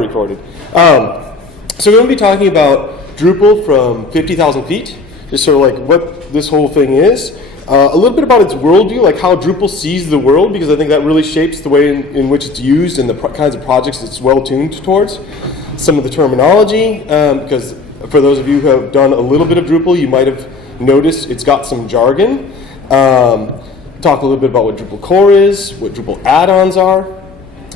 recorded. So we're going to be talking about Drupal from 50,000 feet, just sort of like what this whole thing is. A little bit about its worldview, like how Drupal sees the world, because I think that really shapes the way in which it's used and the kinds of projects it's well tuned towards. Some of the terminology, because for those of you who have done a little bit of Drupal, you might have noticed it's got some jargon. Talk a little bit about what Drupal core is, what Drupal add-ons are,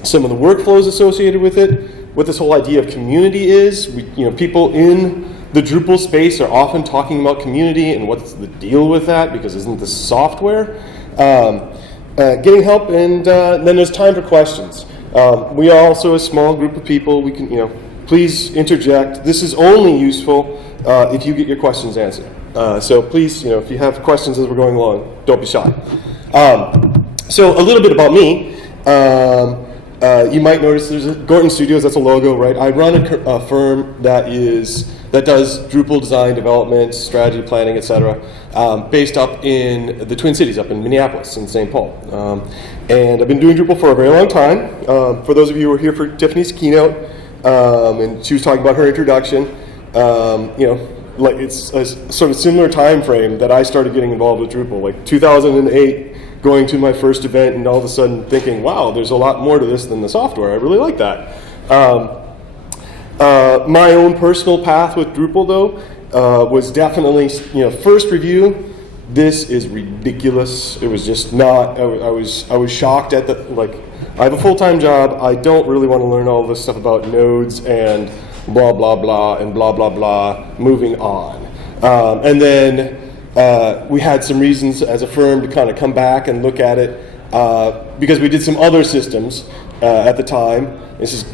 some of the workflows associated with it, what this whole idea of community is. People in the Drupal space are often talking about community and what's the deal with that, because isn't this software? Getting help, and then there's time for questions. We are also a small group of people. We can, please interject. This is only useful if you get your questions answered. So please, if you have questions as we're going along, don't be shy. So a little bit about me. You might notice there's a Gorton Studios. That's a logo, right? I run a firm that does Drupal design, development, strategy planning, etc., based up in the Twin Cities, up in Minneapolis and St. Paul. And I've been doing Drupal for a very long time. For those of you who are here for Tiffany's keynote, and she was talking about her introduction, like it's a sort of similar time frame that I started getting involved with Drupal, like 2008. Going to my first event and all of a sudden thinking, wow, there's a lot more to this than the software. I really like that. My own personal path with Drupal, though, was definitely, first review, this is ridiculous. It was just not, I was shocked at I have a full-time job. I don't really want to learn all this stuff about nodes and blah, blah, blah, and blah, blah, blah, moving on. And then we had some reasons as a firm to kind of come back and look at it because we did some other systems at the time. This is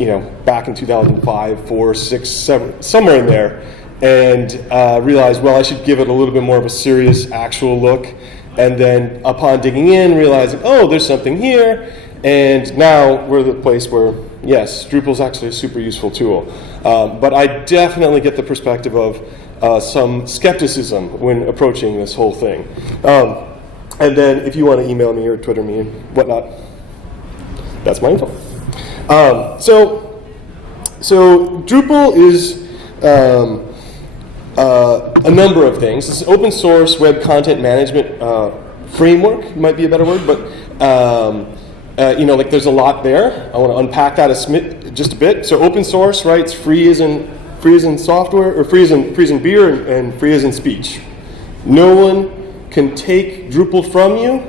back in 2005, 4, 6, 7, somewhere in there, and realized, well, I should give it a little bit more of a serious actual look. And then upon digging in, realizing, oh, there's something here, and now we're at the place where, yes, Drupal is actually a super useful tool. But I definitely get the perspective of some skepticism when approaching this whole thing. And then if you want to email me or Twitter me and whatnot, that's my info. So Drupal is a number of things. It's an open source web content management framework, might be a better word, but there's a lot there. I want to unpack that just a bit. So open source, right? It's free as in software, or free as in beer, and free as in speech. No one can take Drupal from you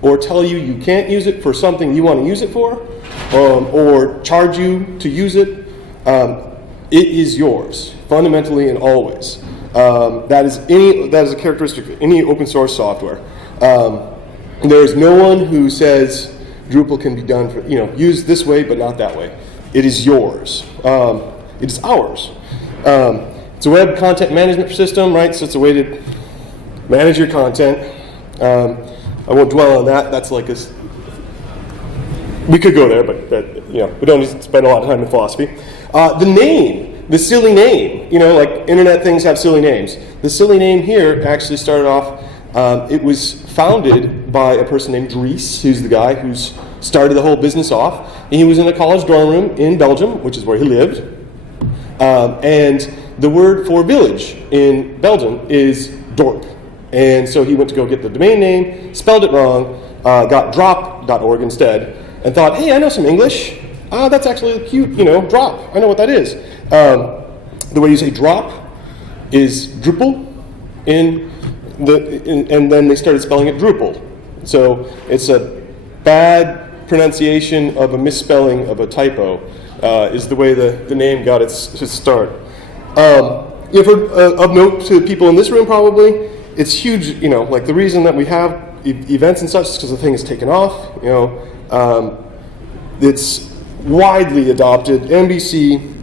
or tell you you can't use it for something you want to use it for, or charge you to use it. It is yours, fundamentally and always. That is a characteristic of any open source software. There is no one who says Drupal can be done for, used this way but not that way. It is yours. It is ours. It's a web content management system, right? So it's a way to manage your content. I won't dwell on that. That's like we could go there, but we don't need to spend a lot of time in philosophy. The name, the silly name, like internet things have silly names. The silly name here actually started off, it was founded by a person named Dries, who's the guy who's started the whole business off. And he was in a college dorm room in Belgium, which is where he lived. And the word for village in Belgium is dorp. And so he went to go get the domain name, spelled it wrong, got drop.org instead, and thought, hey, I know some English. That's actually cute, drop. I know what that is. The way you say drop is Drupal, and then they started spelling it Drupal. So it's a bad pronunciation of a misspelling of a typo, is the way the name got its start. Of note to people in this room probably, it's huge, like the reason that we have events and such is because the thing is taken off. It's widely adopted. NBC,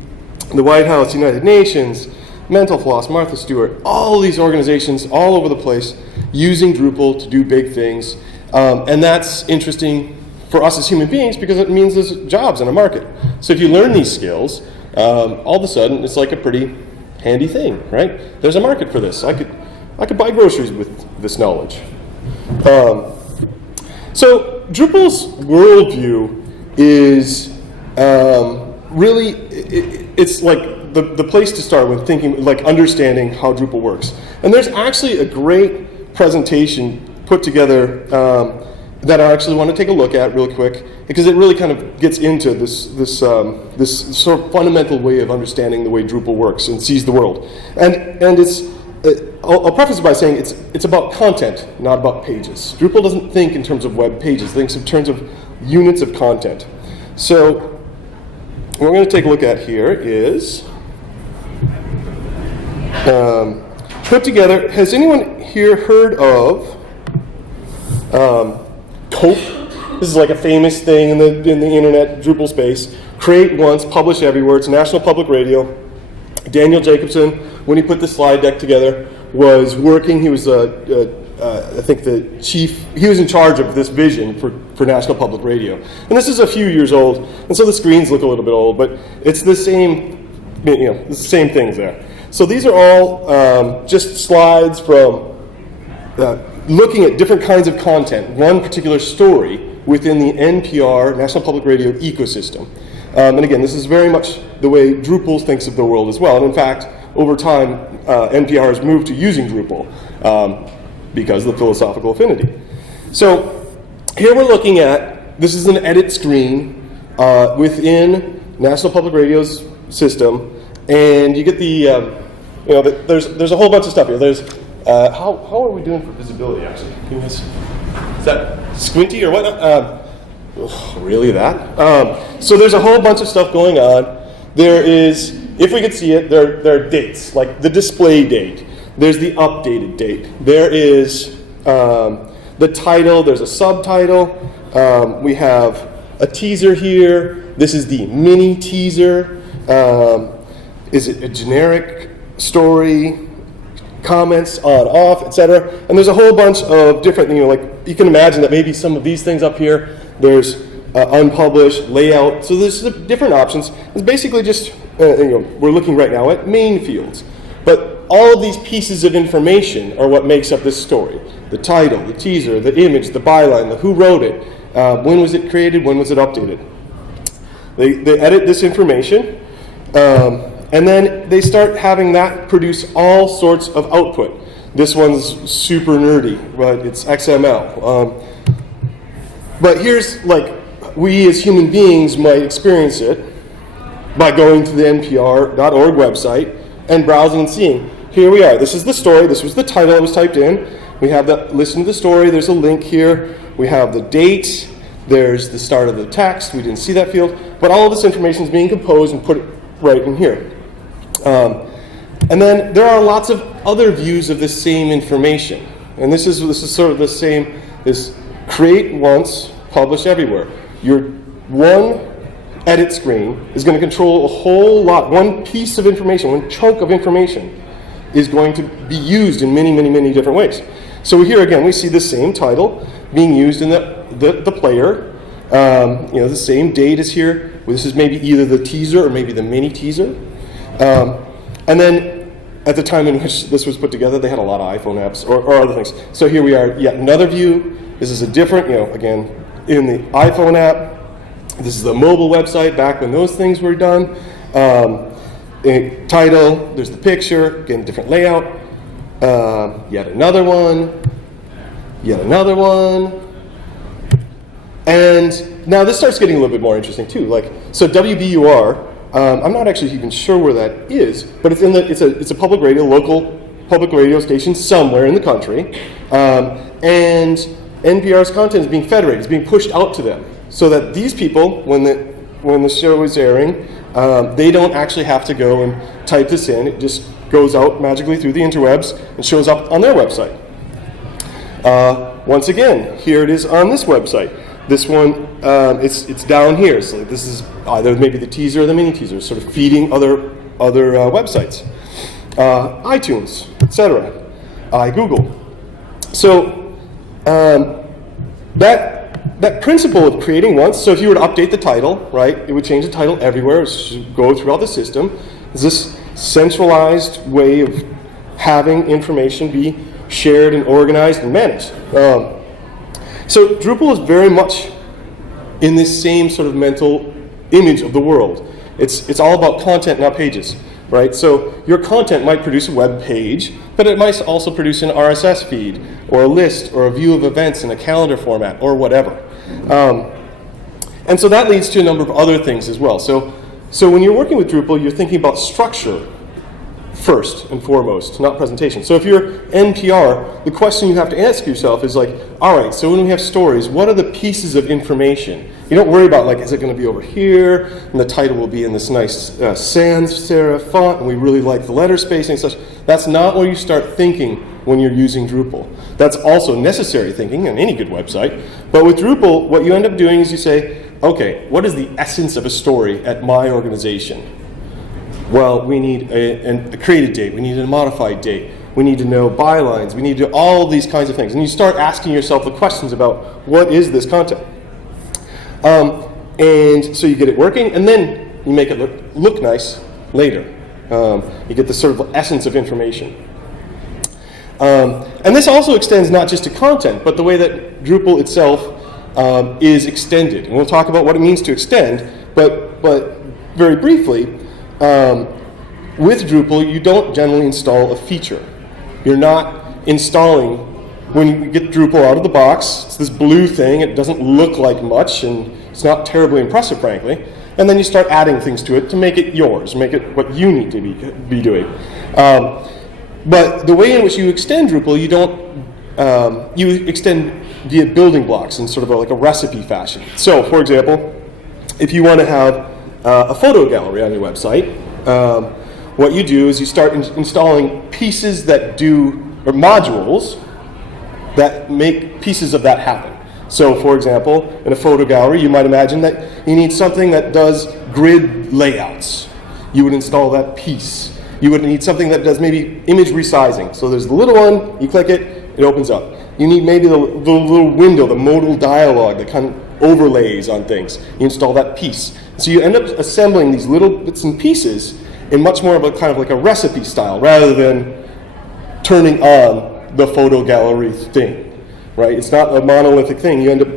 the White House, United Nations, Mental Floss, Martha Stewart, all these organizations all over the place using Drupal to do big things. And that's interesting for us as human beings because it means there's jobs in a market. So if you learn these skills, all of a sudden it's like a pretty handy thing, right? There's a market for this. I could buy groceries with this knowledge. So Drupal's worldview is really, it's like the place to start when thinking, like understanding how Drupal works. And there's actually a great presentation put together that I actually want to take a look at real quick, because it really kind of gets into this sort of fundamental way of understanding the way Drupal works and sees the world. And it's, I'll preface it by saying it's about content, not about pages. Drupal doesn't think in terms of web pages, it thinks in terms of units of content. So what we're going to take a look at here is put together, has anyone here heard of COPE? This is like a famous thing in the internet Drupal space. Create once, publish everywhere. It's National Public Radio. Daniel Jacobson, when he put the slide deck together, was working. He was, I think, the chief. He was in charge of this vision for National Public Radio. And this is a few years old, and so the screens look a little bit old, but it's the same. It's the same things there. So these are all just slides from looking at different kinds of content, one particular story within the NPR, National Public Radio ecosystem. And again, this is very much the way Drupal thinks of the world as well. And in fact, over time, NPR has moved to using Drupal because of the philosophical affinity. So here we're looking at, this is an edit screen within National Public Radio's system, and you get the, there's a whole bunch of stuff here. There's, how are we doing for visibility, actually? Is that squinty or what? Really that? So there's a whole bunch of stuff going on. There is, if we could see it, there are dates, like the display date. There's the updated date. There is the title. There's a subtitle. We have a teaser here. This is the mini teaser. Is it a generic story? Comments on, off, etc. And there's a whole bunch of different, like you can imagine that maybe some of these things up here, there's unpublished, layout. So there's different options. It's basically just, we're looking right now at main fields. But all of these pieces of information are what makes up this story. The title, the teaser, the image, the byline, the who wrote it, when was it created, when was it updated. They edit this information. And then they start having that produce all sorts of output. This one's super nerdy, but it's XML. But here's, like, we as human beings might experience it by going to the npr.org website and browsing and seeing. Here we are. This is the story. This was the title that was typed in. We have the listen to the story. There's a link here. We have the date. There's the start of the text. We didn't see that field. But all of this information is being composed and put right in here. And then there are lots of other views of the same information. And this is sort of the same, is create once, publish everywhere. Your one edit screen is going to control a whole lot. One piece of information, one chunk of information is going to be used in many, many, many different ways. So here again, we see the same title being used in the player. The same date is here. This is maybe either the teaser or maybe the mini teaser. And then at the time in which this was put together, they had a lot of iPhone apps or other things. So here we are, yet another view. This is a different, again, in the iPhone app. This is the mobile website back when those things were done. Title, there's the picture, again, different layout. Yet another one. And now this starts getting a little bit more interesting too. So WBUR, I'm not actually even sure where that is, but it's a public radio, local public radio station somewhere in the country, and NPR's content is being federated, it's being pushed out to them, so that these people, when the show is airing, they don't actually have to go and type this in. It just goes out magically through the interwebs and shows up on their website. Once again, here it is on this website. This one, it's down here. So this is either maybe the teaser or the mini teaser, sort of feeding other websites, iTunes, etc., Google. So that principle of creating once. So if you were to update the title, right, it would change the title everywhere. It should go throughout the system. It's this centralized way of having information be shared and organized and managed. So Drupal is very much in this same sort of mental image of the world. It's all about content, not pages, right? So your content might produce a web page, but it might also produce an RSS feed, or a list, or a view of events in a calendar format, or whatever. And so that leads to a number of other things as well. So when you're working with Drupal, you're thinking about structure first and foremost, not presentation. So if you're NPR, the question you have to ask yourself is like, all right, so when we have stories, what are the pieces of information? You don't worry about like, is it going to be over here, and the title will be in this nice sans serif font, and we really like the letter spacing and such. That's not where you start thinking when you're using Drupal. That's also necessary thinking in any good website. But with Drupal, what you end up doing is you say, okay, what is the essence of a story at my organization? Well, we need a created date, we need a modified date, we need to know bylines, we need to do all these kinds of things. And you start asking yourself the questions about what is this content? And so you get it working, and then you make it look nice later. You get the sort of essence of information. And this also extends not just to content, but the way that Drupal itself is extended. And we'll talk about what it means to extend, but very briefly, with Drupal, you don't generally install a feature. You're not installing, when you get Drupal out of the box, it's this blue thing, it doesn't look like much, and it's not terribly impressive, frankly. And then you start adding things to it to make it yours, make it what you need to be doing. But the way in which you extend Drupal, you don't, you extend via building blocks in sort of like a recipe fashion. So, for example, if you want to have a photo gallery on your website, what you do is you start installing pieces that do, or modules that make pieces of that happen. So, for example, in a photo gallery, you might imagine that you need something that does grid layouts. You would install that piece. You would need something that does maybe image resizing. So there's the little one, you click it, it opens up. You need maybe the little window, the modal dialogue that kind of overlays on things. You install that piece. So you end up assembling these little bits and pieces in much more of a kind of like a recipe style, rather than turning on the photo gallery thing, right? It's not a monolithic thing. You end up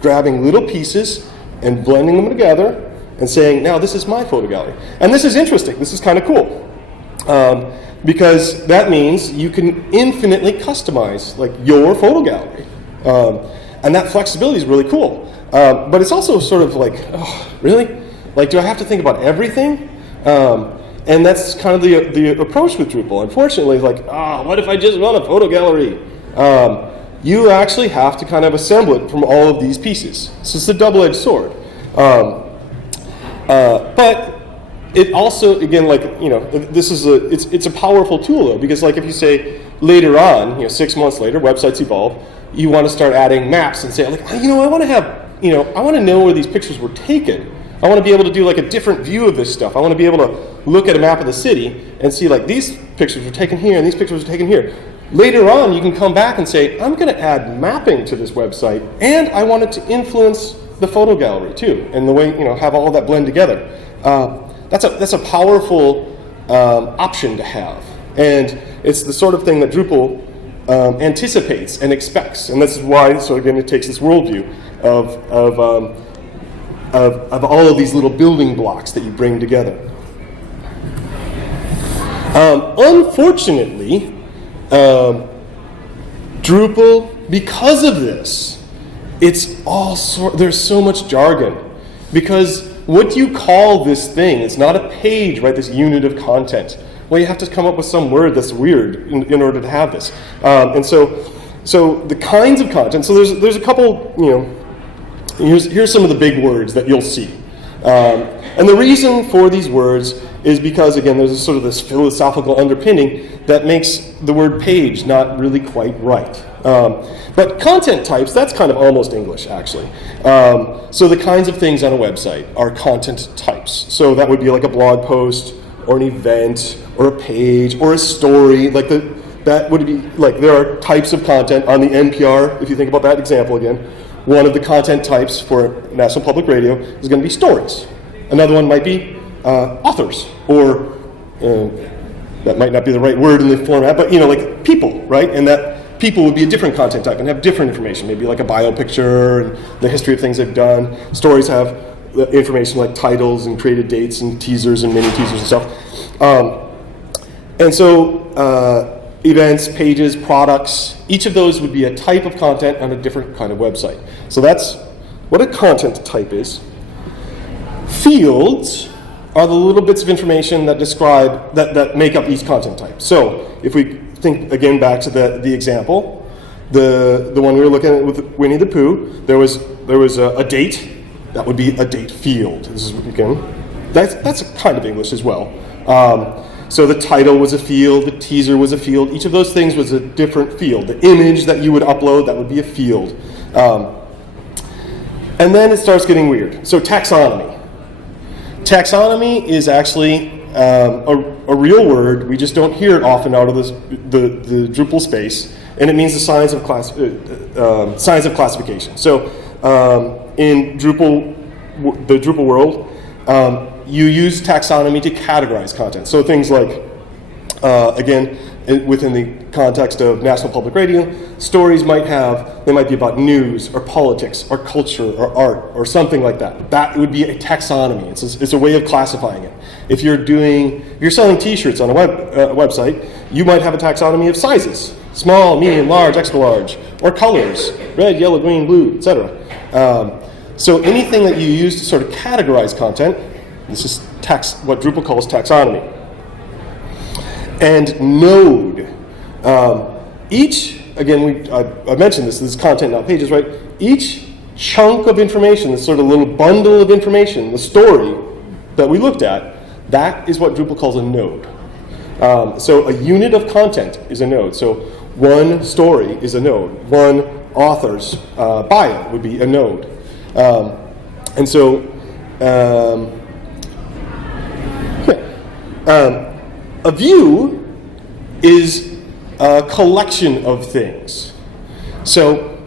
grabbing little pieces and blending them together and saying, now this is my photo gallery. And this is interesting. This is kind of cool. Because that means you can infinitely customize like your photo gallery. And that flexibility is really cool. But it's also sort of like, oh, really? Like, do I have to think about everything? And that's kind of the approach with Drupal. Unfortunately, like, what if I just run a photo gallery? You actually have to kind of assemble it from all of these pieces. So it's a double-edged sword. But it also, again, like, you know, this is it's a powerful tool though, because like if you say later on, you know, 6 months later, websites evolve, you want to start adding maps and say, like, you know, I want to have, you know, I want to know where these pictures were taken. I want to be able to do like a different view of this stuff. I want to be able to look at a map of the city and see like these pictures were taken here and these pictures were taken here. Later on, you can come back and say, I'm going to add mapping to this website, and I want it to influence the photo gallery too, and the way, you know, have all that blend together. That's a powerful option to have, and it's the sort of thing that Drupal anticipates and expects, and this is why. So again, it takes this worldview of all of these little building blocks that you bring together. Unfortunately, Drupal, because of this, it's all there's so much jargon, because what do you call this thing? It's not a page, right? This unit of content. Well, you have to come up with some word that's weird in order to have this. And so the kinds of content. So there's a couple. You know, here's some of the big words that you'll see. And the reason for these words is because, again, there's sort of this philosophical underpinning that makes the word page not really quite right. But content types, that's kind of almost English, actually. So the kinds of things on a website are content types. So that would be like a blog post, or an event, or a page, or a story. Like that would be, like, there are types of content on the NPR, if you think about that example again. One of the content types for National Public Radio is going to be stories. Another one might be authors, or that might not be the right word in the format, but, you know, like people, right? And that people would be a different content type and have different information, maybe like a bio picture and the history of things they've done. Stories have information like titles and created dates and teasers and mini teasers and stuff. And so events, pages, products, each of those would be a type of content on a different kind of website. So that's what a content type is. Fields are the little bits of information that describe, that make up each content type. So if we think again back to the example, the one we were looking at with Winnie the Pooh, there was a date. That would be a date field. This is again, that's a kind of English as well. So the title was a field, the teaser was a field. Each of those things was a different field. The image that you would upload, that would be a field. And then it starts getting weird. So taxonomy. Taxonomy is actually a real word. We just don't hear it often out of the Drupal space, and it means the science of classification. So in Drupal, the Drupal world, you use taxonomy to categorize content. So things like, again, within the context of National Public Radio, stories they might be about news or politics or culture or art or something like that. That would be a taxonomy. It's a way of classifying it. If you're selling T-shirts on a website, you might have a taxonomy of sizes: small, medium, large, extra large, or colors: red, yellow, green, blue, etc. So anything that you use to sort of categorize content, this is what Drupal calls taxonomy. And node. I mentioned this is content, not pages, right? Each chunk of information, this sort of little bundle of information, the story that we looked at, that is what Drupal calls a node. So a unit of content is a node. So one story is a node. One author's bio would be a node. And so a view is a collection of things. So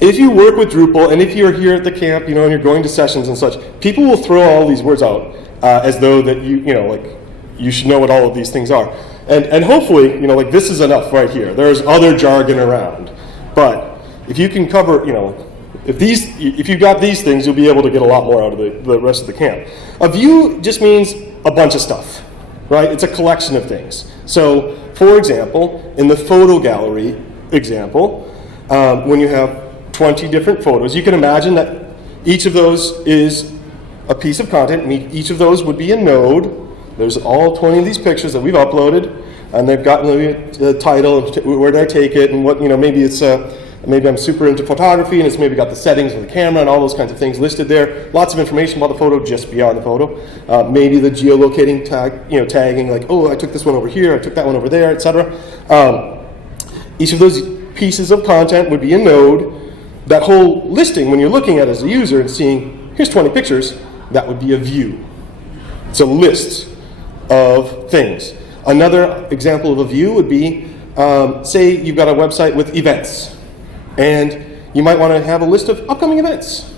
if you work with Drupal, and if you're here at the camp, and you're going to sessions and such, people will throw all these words out as though that you should know what all of these things are. And hopefully, this is enough right here. There's other jargon around. But if you can cover, if you've got these things, you'll be able to get a lot more out of the rest of the camp. A view just means a bunch of stuff, right? It's a collection of things. So, for example, in the photo gallery example, when you have 20 different photos, you can imagine that each of those is a piece of content, and each of those would be a node. There's all 20 of these pictures that we've uploaded, and they've got the title, where did I take it, and what, maybe it's maybe I'm super into photography, and it's maybe got the settings of the camera and all those kinds of things listed there. Lots of information about the photo just beyond the photo. Maybe the geolocating tagging, like, oh, I took this one over here, I took that one over there, etc. Each of those pieces of content would be a node. That whole listing, when you're looking at it as a user and seeing, here's 20 pictures, that would be a view. It's a list of things. Another example of a view would be, say you've got a website with events, and you might want to have a list of upcoming events,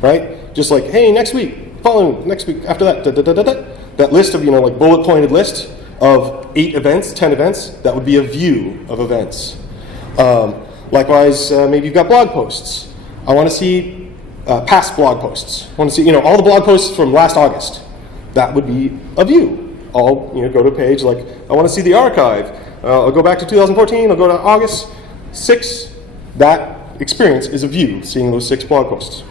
right? Just like, hey, next week, following, next week, after that, that list of, like bullet pointed list of 8 events, 10 events, that would be a view of events. Likewise, maybe you've got blog posts. I want to see past blog posts. I want to see, all the blog posts from last August. That would be a view. I'll, go to a page like, I want to see the archive. I'll go back to 2014. I'll go to August 6. That experience is a view, seeing those 6 blog posts.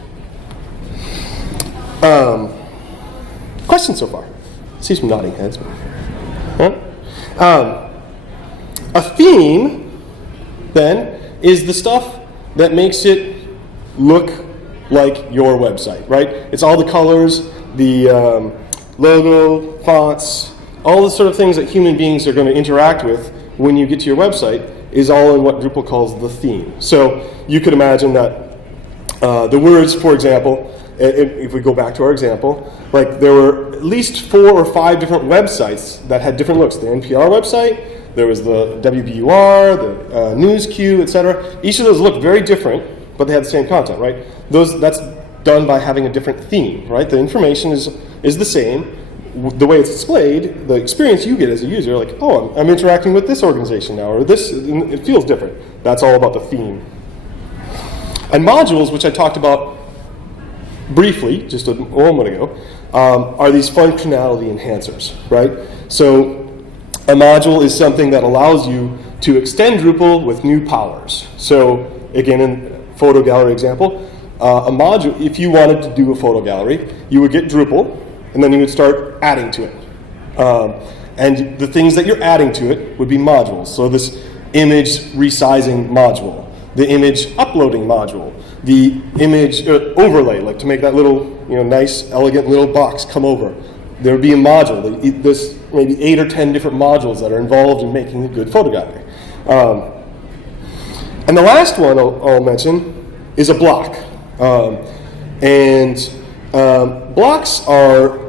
Questions so far? I see some nodding heads. A theme, then, is the stuff that makes it look like your website, right? It's all the colors, the logo, fonts, all the sort of things that human beings are going to interact with when you get to your website is all in what Drupal calls the theme. So you could imagine that the words, for example, if we go back to our example, like there were at least 4 or 5 different websites that had different looks. The NPR website, there was the WBUR, the News Q, etc. Each of those looked very different, but they had the same content, right? That's done by having a different theme, right? The information is the same. The way it's displayed, the experience you get as a user, like, oh, I'm interacting with this organization now, or this, it feels different. That's all about the theme. And modules, which I talked about briefly, just a moment ago, are these functionality enhancers, right? So a module is something that allows you to extend Drupal with new powers. So again, in photo gallery example, a module, if you wanted to do a photo gallery, you would get Drupal, and then you would start adding to it. And the things that you're adding to it would be modules. So this image resizing module, the image uploading module, the image overlay, like to make that little, nice, elegant little box come over. There would be a module. There's maybe 8 or 10 different modules that are involved in making a good photo gallery. And the last one I'll mention is a block. Blocks are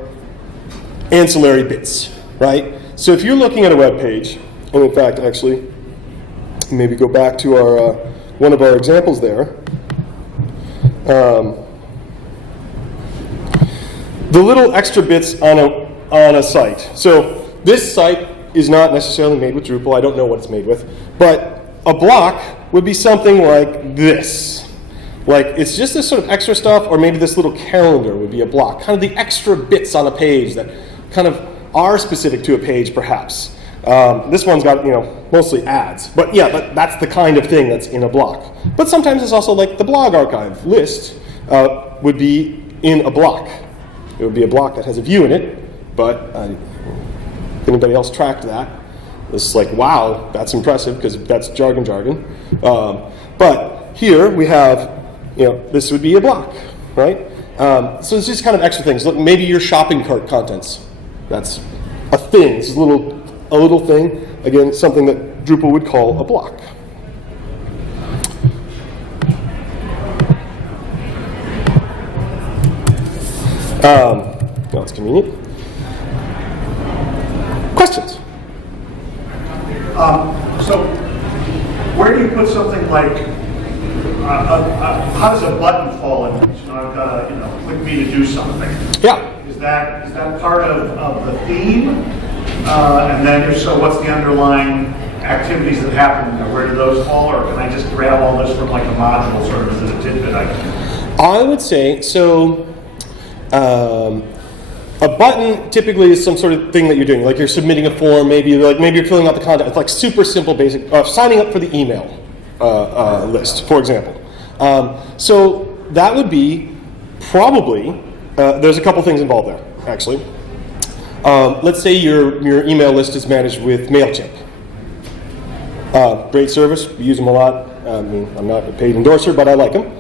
ancillary bits, right? So if you're looking at a web page, and in fact, actually, maybe go back to our one of our examples there. The little extra bits on a site. So this site is not necessarily made with Drupal. I don't know what it's made with, but a block would be something like this. Like it's just this sort of extra stuff, or maybe this little calendar would be a block. Kind of the extra bits on a page that kind of are specific to a page, perhaps. This one's got, mostly ads. But yeah, that's the kind of thing that's in a block. But sometimes it's also like the blog archive list would be in a block. It would be a block that has a view in it, but if anybody else tracked that, it's like, wow, that's impressive, because that's jargon. But here we have, this would be a block, right? So it's just kind of extra things. Look, maybe your shopping cart contents. That's a thing. It's a little thing. Again, something that Drupal would call a block. Well, it's convenient. Questions? So, where do you put something like? How does a button fall in? I've got to, click me to do something. Yeah. Is that part of the theme? And then, if so, what's the underlying activities that happen? Where do those fall, or can I just grab all this from like a module, sort of as a tidbit? I would say so. A button typically is some sort of thing that you're doing, like you're submitting a form, maybe you're filling out the content. It's like super simple, basic, signing up for the email list, for example. So that would be probably, there's a couple things involved there, actually. Let's say your email list is managed with MailChimp. Great service, we use them a lot. I'm not a paid endorser, but I like them.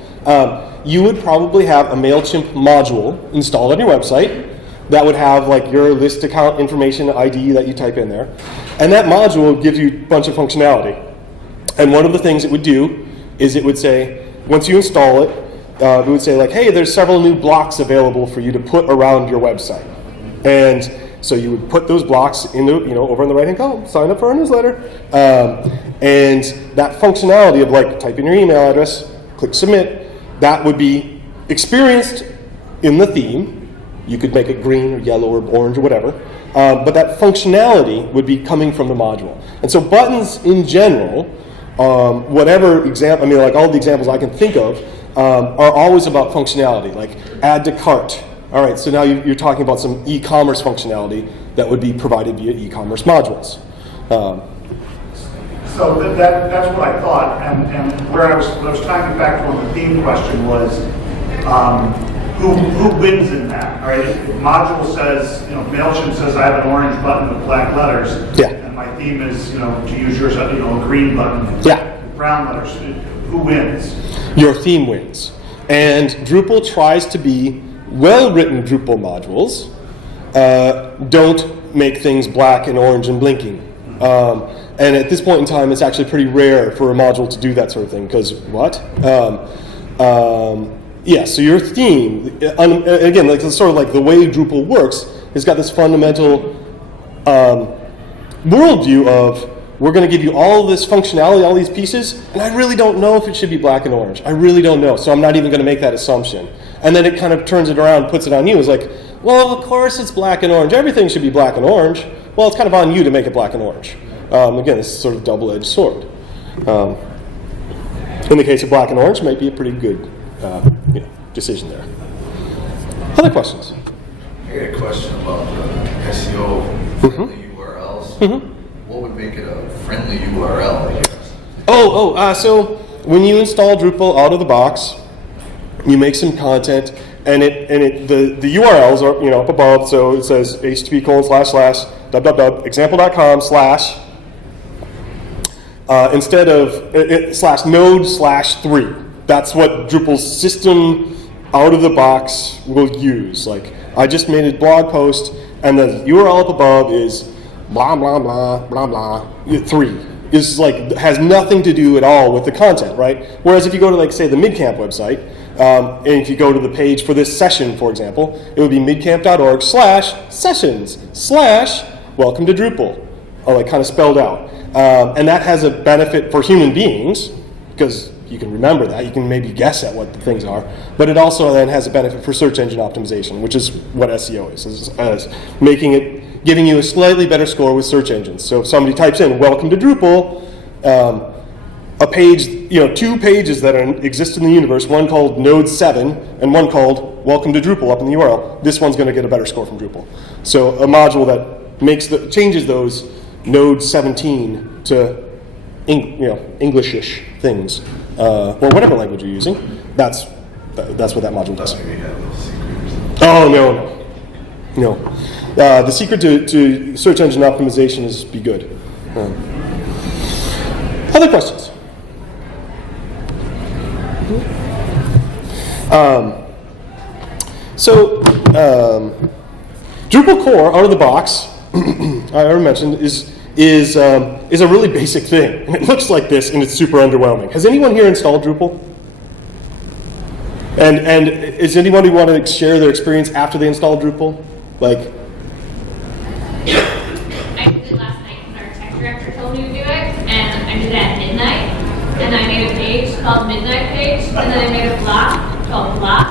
You would probably have a MailChimp module installed on your website that would have like your list account information, ID that you type in there. And that module gives you a bunch of functionality. And one of the things it would do is it would say, once you install it, it would say like, hey, there's several new blocks available for you to put around your website. And so you would put those blocks into, over in the right-hand column, sign up for our newsletter. And that functionality of like type in your email address, click submit, that would be experienced in the theme. You could make it green or yellow or orange or whatever. But that functionality would be coming from the module. And so buttons in general, whatever example, like all the examples I can think of, are always about functionality, like add to cart. All right, so now you're talking about some e-commerce functionality that would be provided via e-commerce modules. So that's what I thought, and where I was trying to get back to on the theme question was, who wins in that? All right, if module says, MailChimp says I have an orange button with black letters, yeah. And my theme is, to use yours, a green button, yeah. With brown letters. Who wins? Your theme wins, and Drupal tries to be well-written Drupal modules. Don't make things black and orange and blinking. And at this point in time, it's actually pretty rare for a module to do that sort of thing, because what? Yeah, so your theme, again, like sort of like the way Drupal works, has got this fundamental worldview of, we're going to give you all this functionality, all these pieces, and I really don't know if it should be black and orange. I really don't know, so I'm not even going to make that assumption. And then it kind of turns it around, puts it on you. It's like, well, of course it's black and orange. Everything should be black and orange. Well, it's kind of on you to make it black and orange. Again, it's sort of double-edged sword. In the case of black and orange, might be a pretty good decision there. Other questions? I got a question about the SEO friendly URLs. What would make it a friendly URL, I guess? So when you install Drupal out of the box, you make some content, and the URLs are up above. So it says http://www.example.com/ instead of /node/3. That's what Drupal's system out of the box will use. Like, I just made a blog post, and the URL up above is blah blah blah blah blah 3. Is like, has nothing to do at all with the content, right? Whereas if you go to, like, say, the MidCamp website, and if you go to the page for this session, for example, it would be midcamp.org/sessions/welcome to Drupal, like kind of spelled out. And that has a benefit for human beings, because you can remember that, you can maybe guess at what the things are, but it also then has a benefit for search engine optimization, which is what SEO is making it, giving you a slightly better score with search engines. So if somebody types in welcome to Drupal, a page, 2 pages that exist in the universe, one called Node 7 and one called Welcome to Drupal up in the URL, this one's going to get a better score from Drupal. So a module that changes those Node 17 to Englishish things, or whatever language you're using. That's what that module does. Oh, no. The secret to search engine optimization is be good. Other questions? Drupal core out of the box, I already mentioned, is a really basic thing. And it looks like this, and it's super underwhelming. Has anyone here installed Drupal? And is anyone who want to share their experience after they installed Drupal? Like, I did it last night because our tech director told me to do it, and I did it at midnight. And I made a page called Midnight Page, and then I made a block called Block,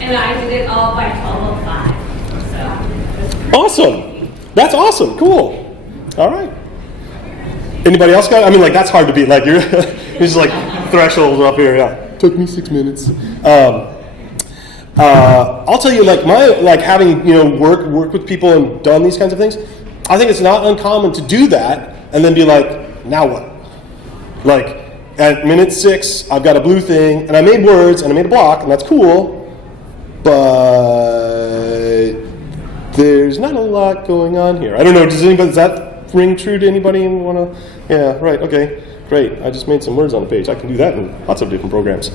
and I did it all by 12:05. So awesome! That's awesome. Cool. All right. Anybody else got it? I mean, like, that's hard to beat. Like, you're just like threshold up here. Yeah. Took me 6 minutes. I'll tell you, having worked with people and done these kinds of things, I think it's not uncommon to do that and then be like, now what? Like, at minute 6, I've got a blue thing, and I made words, and I made a block, and that's cool, but there's not a lot going on here. I don't know, does that ring true to anybody and want to? Yeah, right, okay, great. I just made some words on the page. I can do that in lots of different programs.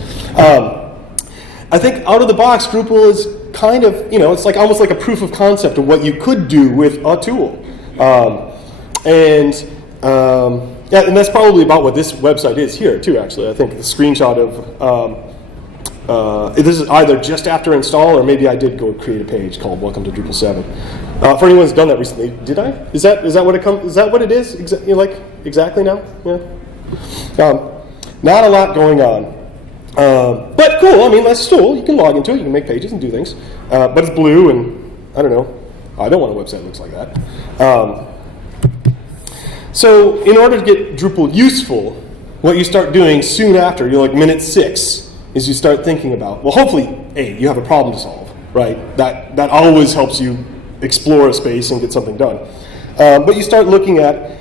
I think out of the box, Drupal is kind of, it's like almost like a proof of concept of what you could do with a tool. And that's probably about what this website is here, too, actually. I think the screenshot of, this is either just after install, or maybe I did go create a page called Welcome to Drupal 7. For anyone who's done that recently, did I? Is that what it comes? Is that what it is? Exactly now? Yeah. Not a lot going on. But cool, I mean, that's still, you can log into it, you can make pages and do things. But it's blue, and I don't know. I don't want a website that looks like that. So in order to get Drupal useful, what you start doing soon after, you're like minute 6, is you start thinking about, well, hopefully, you have a problem to solve, right? That always helps you explore a space and get something done. But you start looking at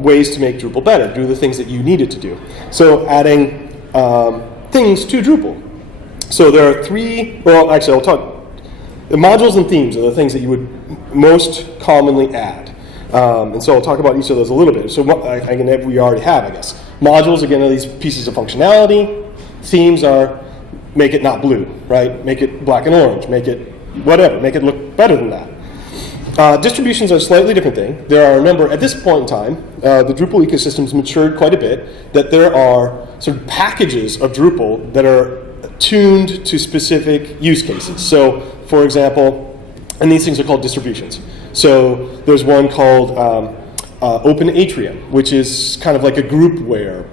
ways to make Drupal better, do the things that you need it to do. So adding things to Drupal. So there are 3, well, actually, I'll talk. The modules and themes are the things that you would most commonly add. And so I'll talk about each of those a little bit. So we already have, I guess. Modules, again, are these pieces of functionality. Themes are make it not blue, right? Make it black and orange. Make it whatever. Make it look better than that. Distributions are a slightly different thing. There are a number, at this point in time, the Drupal ecosystem's matured quite a bit, that there are sort of packages of Drupal that are tuned to specific use cases. So, for example, and these things are called distributions. So there's one called Open Atrium, which is kind of like a groupware,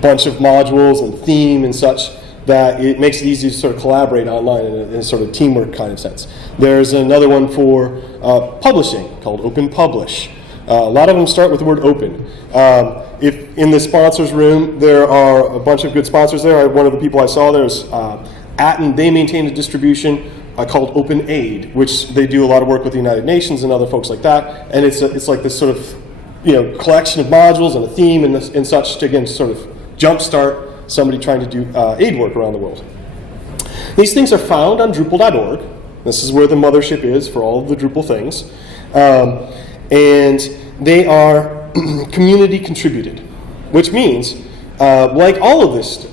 bunch of modules and theme and such, that it makes it easy to sort of collaborate online in a sort of teamwork kind of sense. There's another one for publishing called Open Publish. A lot of them start with the word open. If in the sponsors room, there are a bunch of good sponsors there. One of the people I saw there is Attendees. They maintain a distribution called Open Aid, which they do a lot of work with the United Nations and other folks like that. And it's like this sort of collection of modules and a theme and such to, again, sort of jumpstart somebody trying to do aid work around the world. These things are found on Drupal.org. This is where the mothership is for all of the Drupal things. And they are community contributed, which means, like all of this,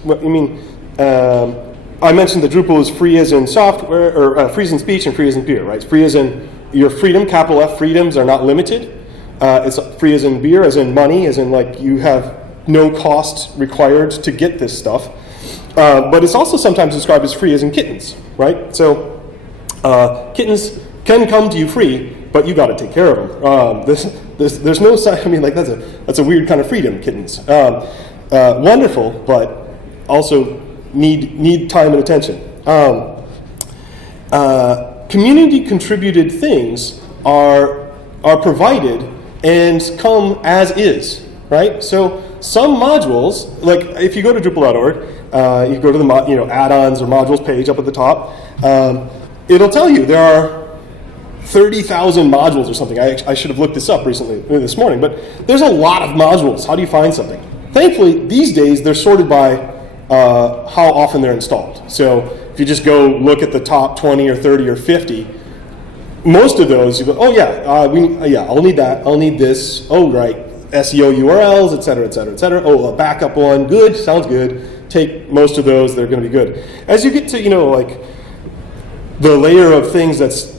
I mentioned that Drupal is free as in software, or free as in speech and free as in beer, right? Free as in your freedom, capital F freedoms are not limited. It's free as in beer, as in money, as in like you have no cost required to get this stuff. But it's also sometimes described as free as in kittens, right? So kittens can come to you free, but you got to take care of them. There's no sign. I mean, like that's a weird kind of freedom, kittens. Wonderful, but also need time and attention. Community contributed things are provided and come as is, right? So some modules, like if you go to Drupal.org, you go to the add-ons or modules page up at the top. It'll tell you there are 30,000 modules or something. I should have looked this up this morning, but there's a lot of modules. How do you find something? Thankfully, these days they're sorted by how often they're installed. So if you just go look at the top 20 or 30 or 50, most of those you go, oh yeah, I'll need that. I'll need this. Oh right, SEO URLs, et cetera, et cetera, et cetera. Oh, a backup one, good, sounds good. Take most of those; they're going to be good. As you get to like the layer of things that's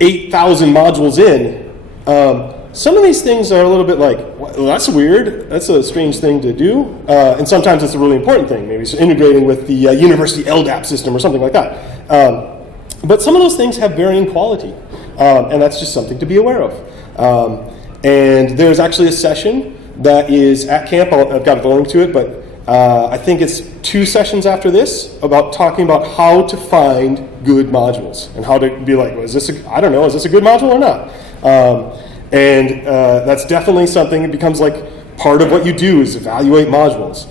8,000 modules in, some of these things are a little bit like, well, that's weird. That's a strange thing to do. And sometimes it's a really important thing. Maybe it's integrating with the university LDAP system or something like that. But some of those things have varying quality. And that's just something to be aware of. And there's actually a session that is at camp. I've got a link to it, but I think it's 2 sessions after this about talking about how to find good modules and how to be like, well, is this a good module or not? And that's definitely something that becomes like part of what you do is evaluate modules.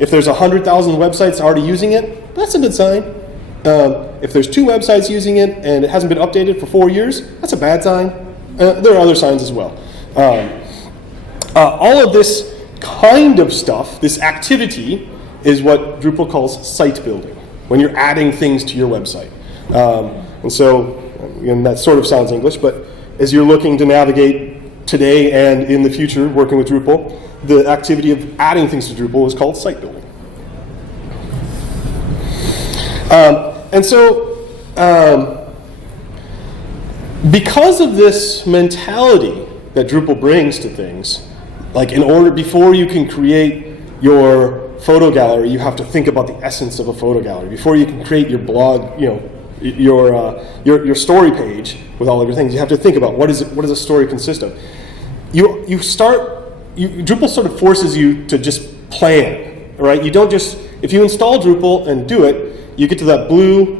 If there's 100,000 websites already using it, that's a good sign. If there's 2 websites using it and it hasn't been updated for 4 years, that's a bad sign. There are other signs as well. All of this kind of stuff, this activity, is what Drupal calls site building, when you're adding things to your website. And so, again, that sort of sounds English, but as you're looking to navigate today and in the future working with Drupal, the activity of adding things to Drupal is called site building. And so, because of this mentality that Drupal brings to things, like before you can create your photo gallery, you have to think about the essence of a photo gallery. Before you can create your blog, your story page with all of your things, you have to think about what does a story consist of. Drupal sort of forces you to just plan, right? You don't just, if you install Drupal and do it, you get to that blue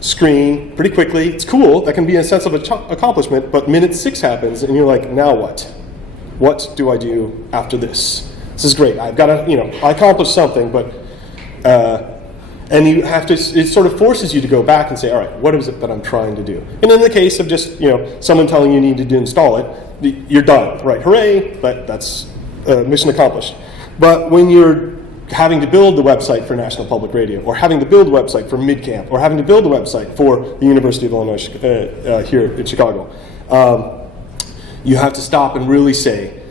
screen pretty quickly. It's cool. That can be a sense of accomplishment, but minute 6 happens and you're like, now what? What do I do after this? This is great. I've got to, I accomplished something, but, and you have to, it sort of forces you to go back and say, all right, what is it that I'm trying to do? And in the case of just, someone telling you need to install it, you're done, right? Hooray, but that's mission accomplished. But when you're having to build the website for National Public Radio, or having to build a website for MidCamp, or having to build a website for the University of Illinois here in Chicago, you have to stop and really say,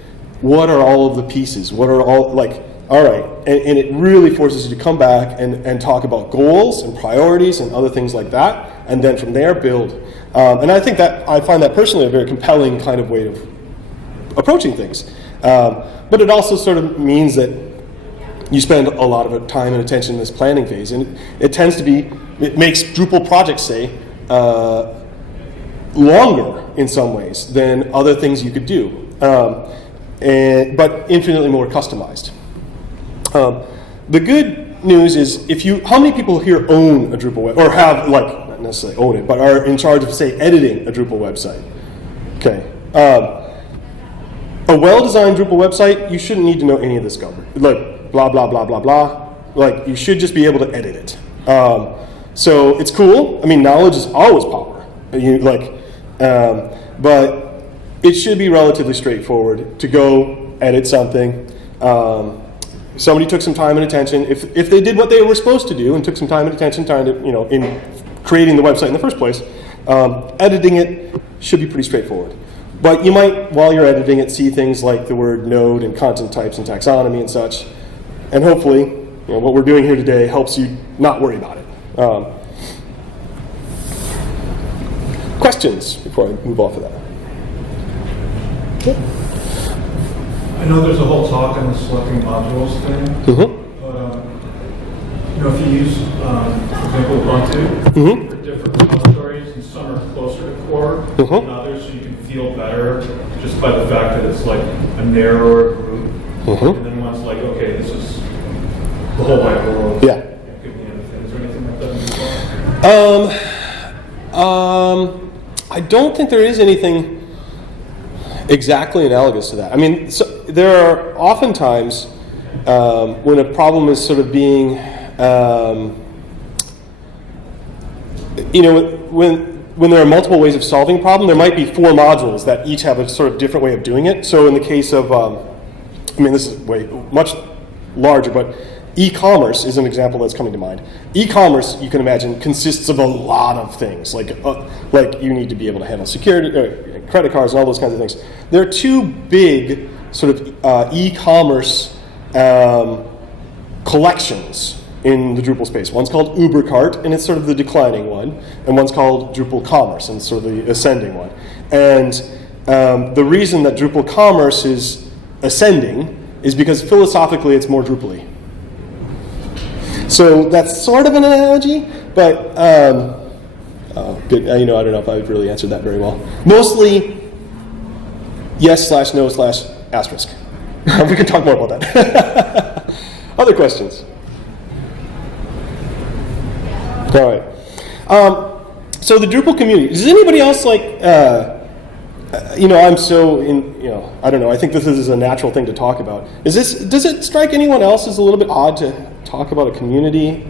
what are all of the pieces? What are all, all right, and it really forces you to come back and talk about goals and priorities and other things like that, and then from there build. And I find that personally a very compelling kind of way of approaching things. But it also sort of means that you spend a lot of time and attention in this planning phase, and it makes Drupal projects, say, longer in some ways than other things you could do, but infinitely more customized. The good news is, how many people here own a Drupal website, or have, not necessarily own it, but are in charge of, say, editing a Drupal website? Okay. A well-designed Drupal website, you shouldn't need to know any of this blah, blah, blah, blah, blah. You should just be able to edit it. So it's cool. I mean, knowledge is always power. But it should be relatively straightforward to go edit something. Somebody took some time and attention. If they did what they were supposed to do and took some time and attention trying to, in creating the website in the first place, editing it should be pretty straightforward. But you might, while you're editing it, see things like the word node and content types and taxonomy and such. And hopefully, what we're doing here today helps you not worry about it. Questions before I move off of that? I know there's a whole talk on the selecting modules thing. Mm-hmm. But, if you use, for example, Ubuntu for different repositories, and some are closer to core than others, so you can feel better just by the fact that it's like a narrower group. And then one's like, okay, this is the whole wide world. Yeah. It could be anything. Is there anything like that in Drupal? I don't think there is anything exactly analogous to that. I mean, there are oftentimes when a problem is sort of being, when there are multiple ways of solving a problem, there might be 4 modules that each have a sort of different way of doing it. So in the case of, this is much larger, but e-commerce is an example that's coming to mind. E-commerce, you can imagine, consists of a lot of things. Like you need to be able to handle security, credit cards, and all those kinds of things. There are 2 big sort of e-commerce collections in the Drupal space. One's called UberCart, and it's sort of the declining one, and one's called Drupal Commerce, and it's sort of the ascending one. And the reason that Drupal Commerce is ascending is because philosophically it's more Drupal-y. So that's sort of an analogy, but good. I don't know if I've really answered that very well. Mostly yes/no/asterisk. We can talk more about that. Other questions? All right. So the Drupal community. Does anybody else I'm so I don't know. I think this is a natural thing to talk about. Does it strike anyone else as a little bit odd to talk about a community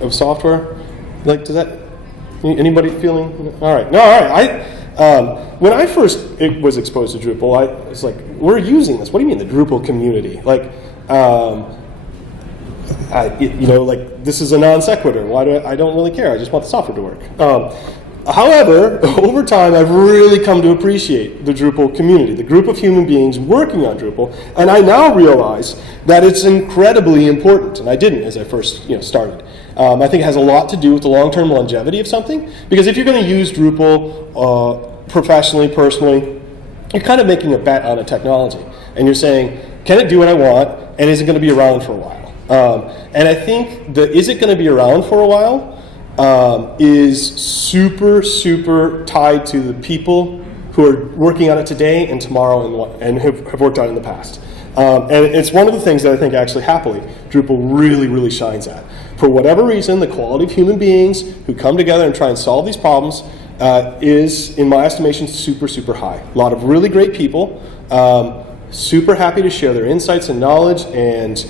of software? Does that? Anybody feeling? All right. No. All right. When I first was exposed to Drupal, I was like, "We're using this. What do you mean the Drupal community? This is a non sequitur. Why do I don't really care. I just want the software to work." However, over time, I've really come to appreciate the Drupal community, the group of human beings working on Drupal, and I now realize that it's incredibly important, and I didn't as I first started. I think it has a lot to do with the long-term longevity of something, because if you're going to use Drupal professionally, personally, you're kind of making a bet on a technology, and you're saying, can it do what I want, and is it going to be around for a while? And I think the is it going to be around for a while is super, super tied to the people who are working on it today and tomorrow and have worked on it in the past. And it's one of the things that I think actually happily Drupal really, really shines at. For whatever reason, the quality of human beings who come together and try and solve these problems is, in my estimation, super, super high. A lot of really great people, super happy to share their insights and knowledge and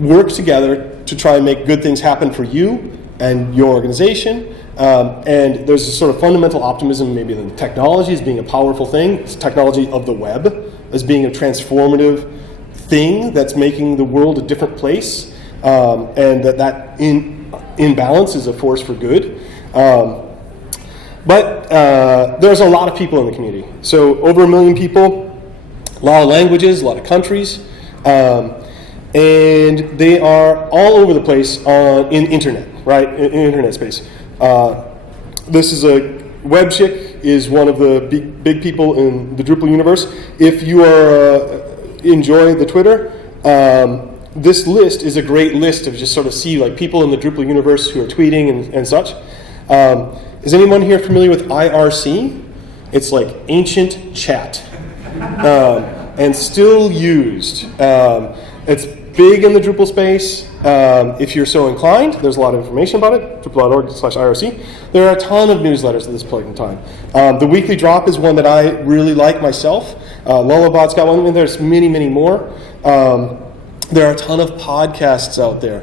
work together to try and make good things happen for you and your organization. And there's a sort of fundamental optimism maybe in technology as being a powerful thing. It's technology of the web as being a transformative thing that's making the world a different place, and that in balance is a force for good. But there's a lot of people in the community. So over 1 million people, a lot of languages, a lot of countries, and they are all over the place in internet, right? In internet space. This is Webchick is one of the big people in the Drupal universe. If you enjoy the Twitter, this list is a great list to just sort of see people in the Drupal universe who are tweeting and such. Is anyone here familiar with IRC? It's like ancient chat, and still used. It's big in the Drupal space. If you're so inclined, there's a lot of information about it, drupal.org/IRC. There are a ton of newsletters at this point in time. The Weekly Drop is one that I really like myself. Lullabot's got one, and there's many, many more. There are a ton of podcasts out there.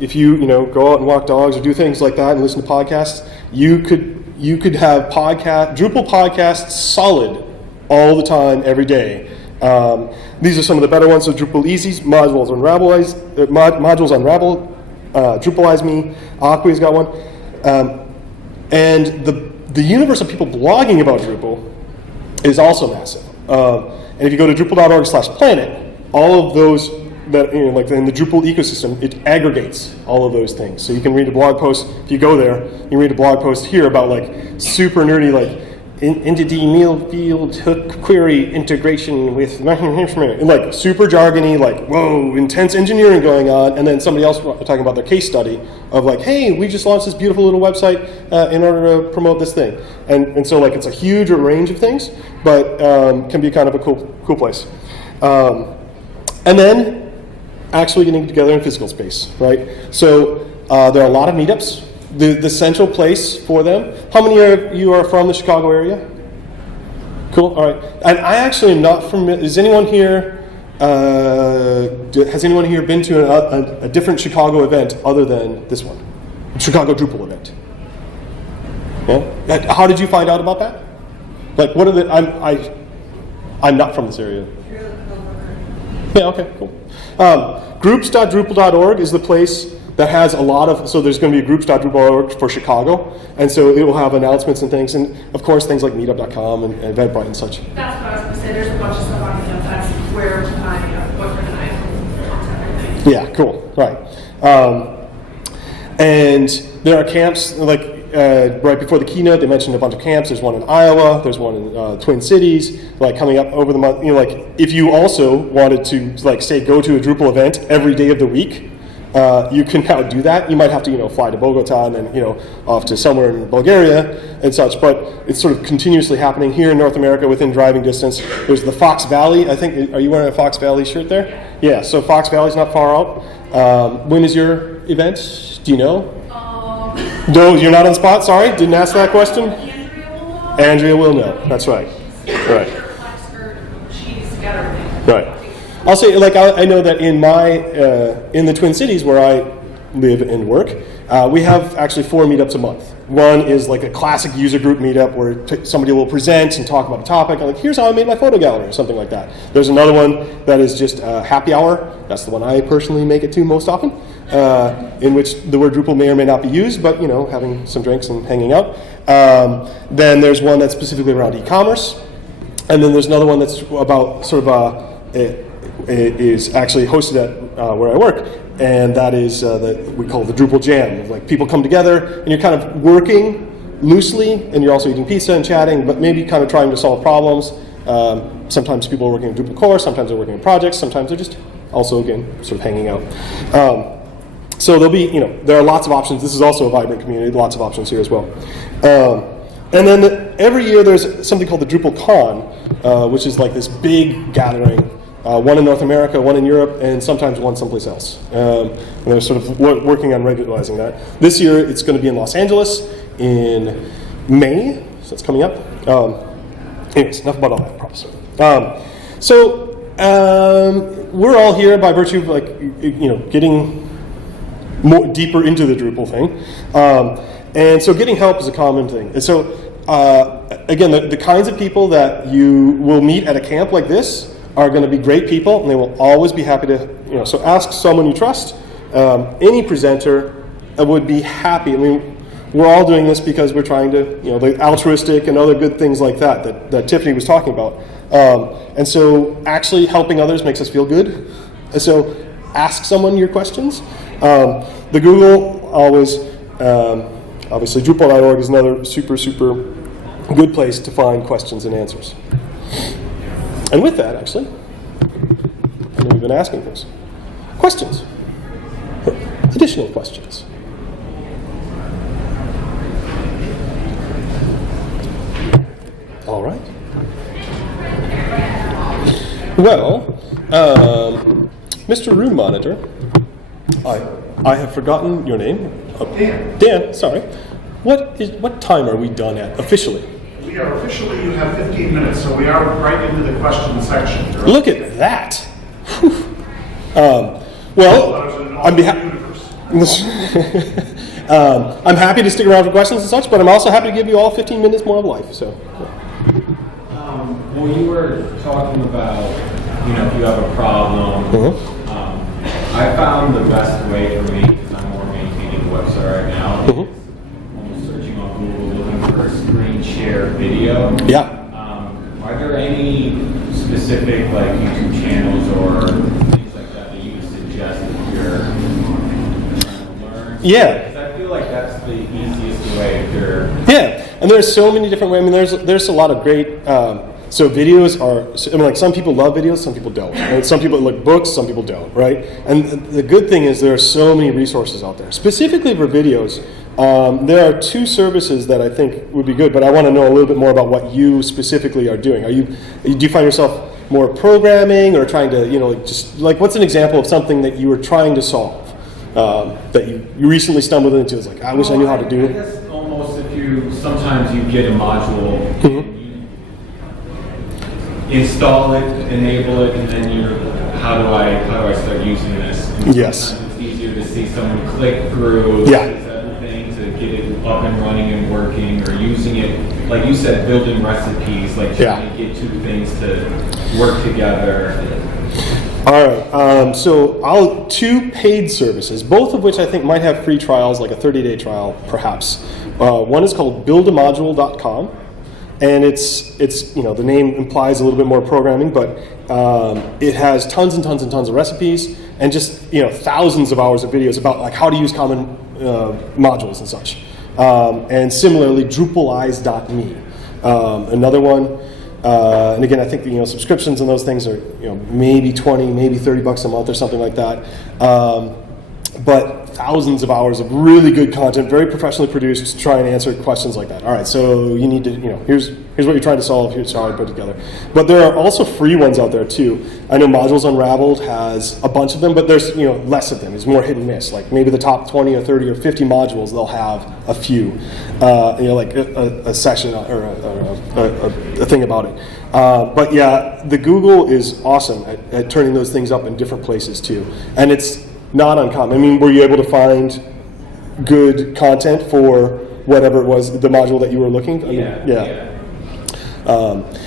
if you go out and walk dogs or do things like that and listen to podcasts, you could have Drupal podcasts solid all the time, every day. These are some of the better ones. So Drupal Easies, Modules Unravel, Drupalize Me, Aqua's got one. And the universe of people blogging about Drupal is also massive. And if you go to drupal.org/planet, all of those that, like in the Drupal ecosystem, it aggregates all of those things. So you can read a blog post, if you go there, you can read a blog post here about like super nerdy, like entity meal field hook query integration with like super jargony, like whoa, intense engineering going on, and then somebody else talking about their case study of like, hey, we just launched this beautiful little website in order to promote this thing, and so like it's a huge range of things, but can be kind of a cool place, and then actually getting together in physical space, right? So there are a lot of meetups. The central place for them. How many of you are from the Chicago area? Cool, all right. And I actually am not familiar. Is anyone here, has anyone here been to a different Chicago event other than this one? Chicago Drupal event? Yeah? How did you find out about that? Like, what are the, I'm not from this area. Yeah, okay, cool. Groups.drupal.org is the place that has a lot of, so there's going to be a groups.drupal.org for Chicago, and so it will have announcements and things, and of course things like meetup.com and Eventbrite and such. That's what I was going to say. There's a bunch of stuff on meetup. That's where my boyfriend and I contact everything. Yeah, cool, right. And there are camps, like right before the keynote, they mentioned a bunch of camps. There's one in Iowa, there's one in Twin Cities, like coming up over the month. Like if you also wanted to, like say, go to a Drupal event every day of the week, you can now do that. You might have to, fly to Bogota and then, off to somewhere in Bulgaria and such. But it's sort of continuously happening here in North America within driving distance. There's the Fox Valley. I think, are you wearing a Fox Valley shirt there? Yeah. So Fox Valley's not far out. When is your event? Do you know? No, you're not on spot. Sorry, didn't ask that question. Andrea will know. That's right. Right. Right. I'll say, like, I know that in in the Twin Cities where I live and work, we have actually 4 meetups a month. One is like a classic user group meetup where somebody will present and talk about a topic, like, here's how I made my photo gallery, or something like that. There's another one that is just happy hour. That's the one I personally make it to most often, in which the word Drupal may or may not be used, but, having some drinks and hanging out. Then there's one that's specifically around e-commerce. And then there's another one that's about sort of is actually hosted at where I work, and that is that we call the Drupal Jam. Like people come together and you're kind of working loosely, and you're also eating pizza and chatting, but maybe kind of trying to solve problems. Sometimes people are working on Drupal core, sometimes they're working on projects, sometimes they're just also, again, sort of hanging out. So there'll be, there are lots of options. This is also a vibrant community, lots of options here as well. And then every year there's something called the Drupal Con, which is like this big gathering. One in North America, one in Europe, and sometimes one someplace else. And they're sort of working on regularizing that. This year, it's going to be in Los Angeles in May, so it's coming up. Anyways, enough about all that, props. We're all here by virtue of getting more deeper into the Drupal thing. And so getting help is a common thing. And so, again, the kinds of people that you will meet at a camp like this are going to be great people, and they will always be happy to, so ask someone you trust. Any presenter would be happy. I mean, we're all doing this because we're trying to, the altruistic and other good things like that Tiffany was talking about. And so actually helping others makes us feel good. And so ask someone your questions. The Google always, obviously Drupal.org is another super, super good place to find questions and answers. And with that, actually, I know we've been asking things. Questions? Additional questions? All right. Well, Mr. Room Monitor, I have forgotten your name. Dan, sorry. What time are we done at officially? We are officially, you have 15 minutes, so we are right into the question section. Look at that. Well, on behalf I'm happy to stick around for questions and such, but I'm also happy to give you all 15 minutes more of life. So. Well, you were talking about, if you have a problem. I found the best way for me, because I'm more maintaining a website right now, is almost searching on Google looking for a screen share video. Yeah. Are there any specific YouTube channels or things like that you would suggest if you're trying to learn? Yeah. Because I feel like that's the easiest way if you're... Yeah, and there's so many different ways. I mean, there's a lot of great... so videos are, some people love videos, some people don't. Right? Some people like books, some people don't, right? And the good thing is there are so many resources out there. Specifically for videos, there are two services that I think would be good, but I want to know a little bit more about what you specifically are doing. Do you find yourself more programming or trying to, what's an example of something that you were trying to solve that you recently stumbled into? It's like, I wish I knew how to do I guess almost sometimes you get a module, you install it, enable it, and then how do I start using this? And Yes. sometimes it's easier to see someone click through everything to get it up and running and working, or using it, like you said, building recipes, trying to get two things to work together. All right, so two paid services, both of which I think might have free trials, like a 30-day trial, perhaps. One is called buildamodule.com, and it's the name implies a little bit more programming, but it has tons and tons and tons of recipes and just thousands of hours of videos about how to use common modules and such. And similarly, Drupalize.me, another one. And again, I think subscriptions and those things are maybe 20, maybe $30 a month or something like that. But thousands of hours of really good content, very professionally produced, to try and answer questions like that. All right, so you need to here's what you're trying to solve. Here's how I put it together. But there are also free ones out there too. I know Modules Unraveled has a bunch of them, but there's less of them. It's more hit and miss. Like maybe the top 20 or 30 or 50 modules, they'll have a few, like a session or a thing about it. But yeah, the Google is awesome at turning those things up in different places too, and it's not uncommon. I mean, were you able to find good content for whatever it was, the module that you were looking?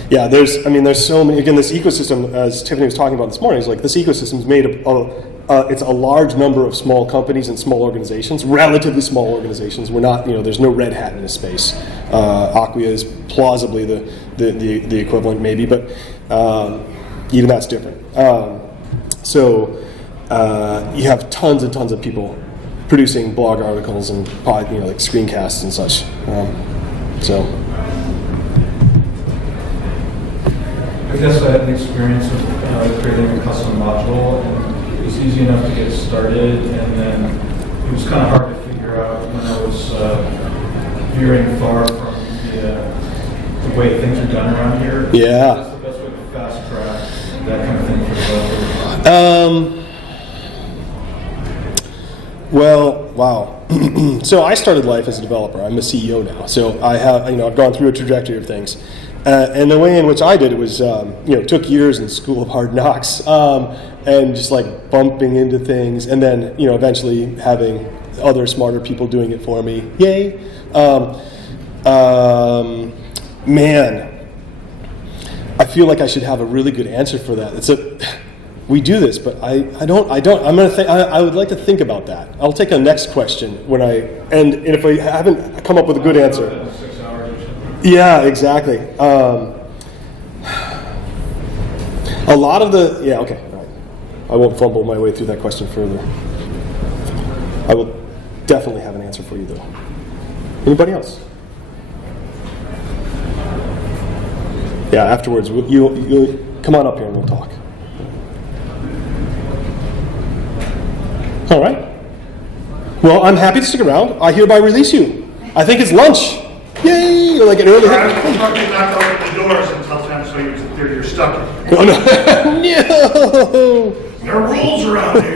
There's so many. Again, this ecosystem, as Tiffany was talking about this morning, is like this ecosystem is made of it's a large number of small companies and small organizations, relatively small organizations. We're not, there's no red hat in this space. Acquia is plausibly the equivalent, maybe, but even that's different. You have tons and tons of people producing blog articles and like screencasts and such. I guess I had the experience of creating a custom module, and it was easy enough to get started, and then it was kind of hard to figure out when I was veering far from the way things are done around here. Yeah. What's the best way to fast track that kind of thing for developers? Well, wow. So I started life as a developer. I'm a CEO now. So I have, I've gone through a trajectory of things. And the way in which I did it was, took years in School of Hard Knocks, and just like bumping into things, and then, eventually having other smarter people doing it for me. Yay. Man, I feel like I should have a really good answer for that. We do this, but I don't. I would like to think about that. I'll take a next question and if I haven't come up with a good answer. 6 hours or something. Yeah, exactly. A lot of okay, all right. I won't fumble my way through that question further. I will definitely have an answer for you though. Anybody else? Yeah, afterwards, you come on up here and we'll talk. All right. Well, I'm happy to stick around. I hereby release you. I think it's lunch. Yay! Or like an early I'm not going to open the doors until 10, so you're stuck. Oh, no. No! There are rules around here.